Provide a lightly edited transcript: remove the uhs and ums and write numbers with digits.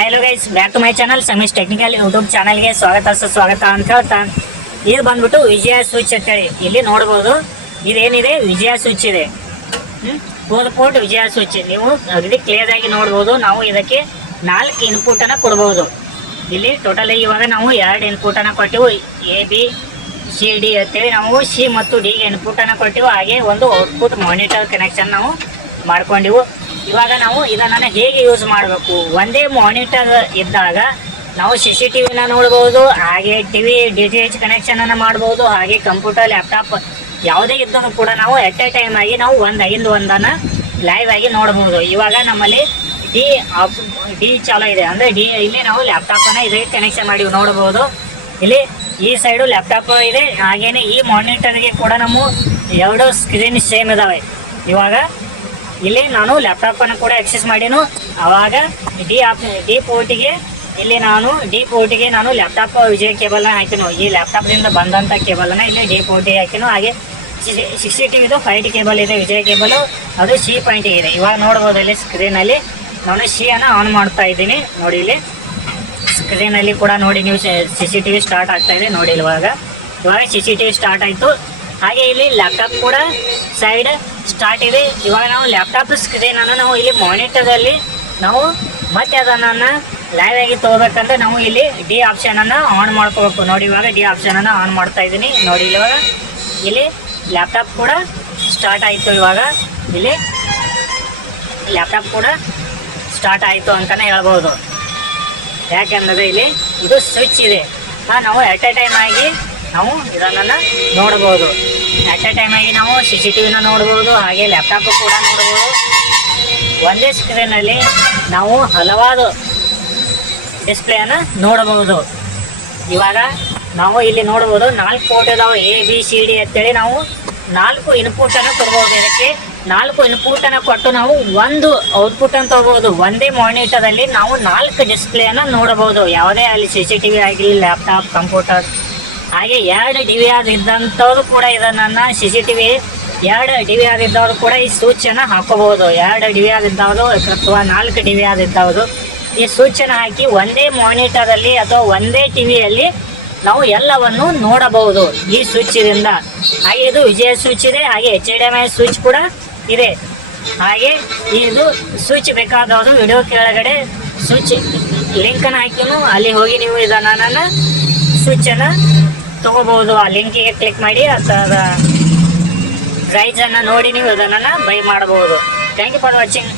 Hello guys, back to my channel Samish technical YouTube ಚಾನಲ್ಗೆ ಸ್ವಾಗತ ಅಂತ ಹೇಳ್ತಾ, ಇದು ಬಂದ್ಬಿಟ್ಟು ವಿಜಯ ಸ್ವಿಚ್ ಅಂತೇಳಿ ಇಲ್ಲಿ ನೋಡ್ಬೋದು. ಇದೇನಿದೆ ವಿಜಯ ಸ್ವಿಚ್ ಇದೆ, ಪೋರ್ಟ್ ವಿಜಯ ಸ್ವಿಚ್. ನೀವು ಅಗದಿ ಕ್ಲಿಯರ್ ಆಗಿ ನೋಡ್ಬೋದು. ನಾವು ಇದಕ್ಕೆ 4 ಇನ್ಪುಟ್ ಅನ್ನ ಕೊಡ್ಬೋದು. ಇಲ್ಲಿ ಟೋಟಲ್ ಇವಾಗ ನಾವು 2 ಇನ್ಪುಟ್ ಅನ್ನ ಕೊಟ್ಟಿವು, ABCD ಅಂತೇಳಿ. ನಾವು C ಮತ್ತು D ಗೆ ಇನ್ಪುಟ್ ಅನ್ನ ಕೊಟ್ಟಿವು. ಹಾಗೆ ಒಂದು ಔಟ್ಪುಟ್ ಮಾನಿಟರ್ ಕನೆಕ್ಷನ್ ನಾವು ಮಾಡ್ಕೊಂಡಿವು. ಇವಾಗ ನಾವು ಇದನ್ನ ಹೇಗೆ ಯೂಸ್ ಮಾಡಬೇಕು, ಒಂದೇ ಮಾನಿಟರ್ ಇದ್ದಾಗ ನಾವು CCTVನ ನೋಡ್ಬೋದು, ಹಾಗೆ ಟಿವಿ DTH ಕನೆಕ್ಷನ್ ಅನ್ನ ಮಾಡ್ಬೋದು, ಹಾಗೆ ಕಂಪ್ಯೂಟರ್ ಲ್ಯಾಪ್ಟಾಪ್ ಯಾವುದೇ ಇದ್ದರೂ ಕೂಡ ನಾವು ಎಟ್ ಎ ಟೈಮ್ ಆಗಿ ನಾವು ಒಂದನ್ನ ಲೈವ್ ಆಗಿ ನೋಡ್ಬೋದು. ಇವಾಗ ನಮ್ಮಲ್ಲಿ ಡಿ ಚಾಲೋ ಇದೆ ಅಂದ್ರೆ ಇಲ್ಲಿ ನಾವು ಲ್ಯಾಪ್ಟಾಪ್ ಅನ್ನ ಇದಕ್ಕೆ ಕನೆಕ್ಷನ್ ಮಾಡಿ ನೋಡಬಹುದು. ಇಲ್ಲಿ ಈ ಸೈಡು ಲ್ಯಾಪ್ಟಾಪ್ ಇದೆ, ಹಾಗೇನೆ ಈ ಮಾನಿಟರ್ಗೆ ಕೂಡ ನಮ್ಮ 2 ಸ್ಕ್ರೀನ್ ಸೇಮ್ ಇದಾವೆ. ಇವಾಗ ಇಲ್ಲಿ ನಾನು ಲ್ಯಾಪ್ಟಾಪ್ ಅನ್ನು ಕೂಡ ಆಕ್ಸೆಸ್ ಮಾಡಿನು. ಅವಾಗ ಡಿ ಪೋರ್ಟಿಗೆ ಇಲ್ಲಿ ಡಿ ಪೋರ್ಟಿಗೆ ನಾನು ಲ್ಯಾಪ್ಟಾಪ್ ವಿಜಯ್ ಕೇಬಲ್ ನ ಹಾಕಿನು. ಈ ಲ್ಯಾಪ್ಟಾಪ್ ದಿಂದ ಬಂದಂತ ಕೇಬಲ್ ನ ಇಲ್ಲಿ ಡಿ ಪೋರ್ಟಿಗೆ ಹಾಕಿನು. ಹಾಗೆ 60 ಇದು 5 ಕೇಬಲ್ ಇದೆ, ವಿಜಯ್ ಕೇಬಲ್ ಅದು C ಪಾಯಿಂಟ್ ಇದೆ. ಇವಾಗ ನೋಡಬಹುದು ಇಲ್ಲಿ ಸ್ಕ್ರೀನ್ ಅಲ್ಲಿ ನಾನು C ಅನ್ನ ಆನ್ ಮಾಡ್ತಾ ಇದ್ದೀನಿ. ನೋಡಿ ಇಲ್ಲಿ ಸ್ಕ್ರೀನ್ ಅಲ್ಲಿ ಕೂಡ ನೋಡಿ, ನೀವು CCTV ಸ್ಟಾರ್ಟ್ ಆಗ್ತಾ ಇದೆ ನೋಡಿ. ಇವಾಗ CCTV ಸ್ಟಾರ್ಟ್ ಆಯ್ತು. ಹಾಗೆ ಇಲ್ಲಿ ಲ್ಯಾಪ್ಟಾಪ್ ಕೂಡ ಸೈಡ್ ಸ್ಟಾರ್ಟ್ ಇದೆ. ಇವಾಗ ನಾವು ಲ್ಯಾಪ್ಟಾಪ್ ಸ್ಕ್ರೀನ್ ಅನ್ನು ನಾವು ಇಲ್ಲಿ ಮಾನಿಟರ್ ಅಲ್ಲಿ ನಾವು ಮತ್ತೆ ಅದನ್ನ ಲೈವ್ ಆಗಿ ತಗೋಬೇಕಂದ್ರೆ ನಾವು ಇಲ್ಲಿ ಡಿ ಆಪ್ಷನ್ ಅನ್ನ ಆನ್ ಮಾಡ್ಕೋಬೇಕು. ನೋಡಿ ಇವಾಗ ಡಿ ಆಪ್ಷನ್ ಅನ್ನ ಆನ್ ಮಾಡ್ತಾ ಇದ್ದೀನಿ ನೋಡಿ. ಇವಾಗ ಇಲ್ಲಿ ಲ್ಯಾಪ್ಟಾಪ್ ಕೂಡ ಸ್ಟಾರ್ಟ್ ಆಯ್ತು. ಇವಾಗ ಇಲ್ಲಿ ಲ್ಯಾಪ್ಟಾಪ್ ಕೂಡ ಸ್ಟಾರ್ಟ್ ಆಯ್ತು ಅಂತಾನೆ ಹೇಳ್ಬೋದು. ಯಾಕೆಂದ್ರೆ ಇಲ್ಲಿ ಇದು ಸ್ವಿಚ್ ಇದೆ, ನಾವು ಎಟ್ ಎ ಟೈಮ್ ಆಗಿ ನಾವು ಇದನ್ನ ನೋಡ್ಬೋದು. ಎಟ್ ಎ ಟೈಮ್ ಆಗಿ ನಾವು CCTVನ ನೋಡ್ಬೋದು, ಹಾಗೆ ಲ್ಯಾಪ್ಟಾಪ್ ಕೂಡ ನೋಡ್ಬೋದು. ಒಂದೇ ಸ್ಕ್ರೀನಲ್ಲಿ ನಾವು ಹಲವಾರು ಡಿಸ್ಪ್ಲೇನ ನೋಡಬಹುದು. ಇವಾಗ ನಾವು ಇಲ್ಲಿ ನೋಡ್ಬೋದು 4 ಪೋರ್ಟ್ ಇದಾವೆ, ABCD ಅಂತೇಳಿ. ನಾವು 4 ಇನ್ಪುಟ್ ಅನ್ನು ಕೊಡ್ಬೋದು. ಇದಕ್ಕೆ 4 ಇನ್ಪುಟ್ ಅನ್ನು ಕೊಟ್ಟು ನಾವು ಒಂದು ಔಟ್ಪುಟ್ ಅಂತ ತಗೋಬಹುದು. ಒಂದೇ ಮಾನಿಟರ್ ಅಲ್ಲಿ ನಾವು 4 ಡಿಸ್ಪ್ಲೇನ ನೋಡಬಹುದು. ಯಾವುದೇ ಅಲ್ಲಿ CCTV ಆಗಿರಲಿ, ಲ್ಯಾಪ್ಟಾಪ್, ಕಂಪ್ಯೂಟರ್, ಹಾಗೆ 2 DVR ಇದ್ದಂಥವ್ರು ಕೂಡ ಇದನ್ನ CCTV 2 DVR ಇದ್ದವರು ಕೂಡ ಈ ಸ್ವಿಚ್ ಅನ್ನ ಹಾಕೋಬಹುದು. 2 DVR ಇದ್ದವರು ಅಥವಾ 4 DVR ಇದ್ದವರು ಈ ಸ್ವಿಚ್ ಅನ್ನ ಹಾಕಿ ಒಂದೇ ಮಾನಿಟರ್ ಅಲ್ಲಿ ಅಥವಾ ಒಂದೇ ಟಿವಿಯಲ್ಲಿ ನಾವು ಎಲ್ಲವನ್ನು ನೋಡಬಹುದು ಈ ಸ್ವಿಚ್ ಇಂದ. ಹಾಗೆ ಇದು ವಿಜಯ ಸ್ವಿಚ್ ಇದೆ, ಹಾಗೆ HDMI ಸ್ವಿಚ್ ಕೂಡ ಇದೆ. ಹಾಗೆ ಇದು ಸ್ವಿಚ್ ಬೇಕಾದವರು ವಿಡಿಯೋ ಕೆಳಗಡೆ ಸ್ವಿಚ್ ಲಿಂಕ್ ಅನ್ನ ಹಾಕಿನು, ಅಲ್ಲಿ ಹೋಗಿ ನೀವು ಇದನ್ನ ಸ್ವಿಚ್ ಅನ್ನ ತಗೋಬಹುದು. ಆ ಲಿಂಕಿಗೆ ಕ್ಲಿಕ್ ಮಾಡಿ ಅದರ ಪ್ರೈಸ್ ಅನ್ನ ನೋಡಿ ನೀವು ಇದನ್ನ ಬೈ ಮಾಡಬಹುದು. Thank you for watching.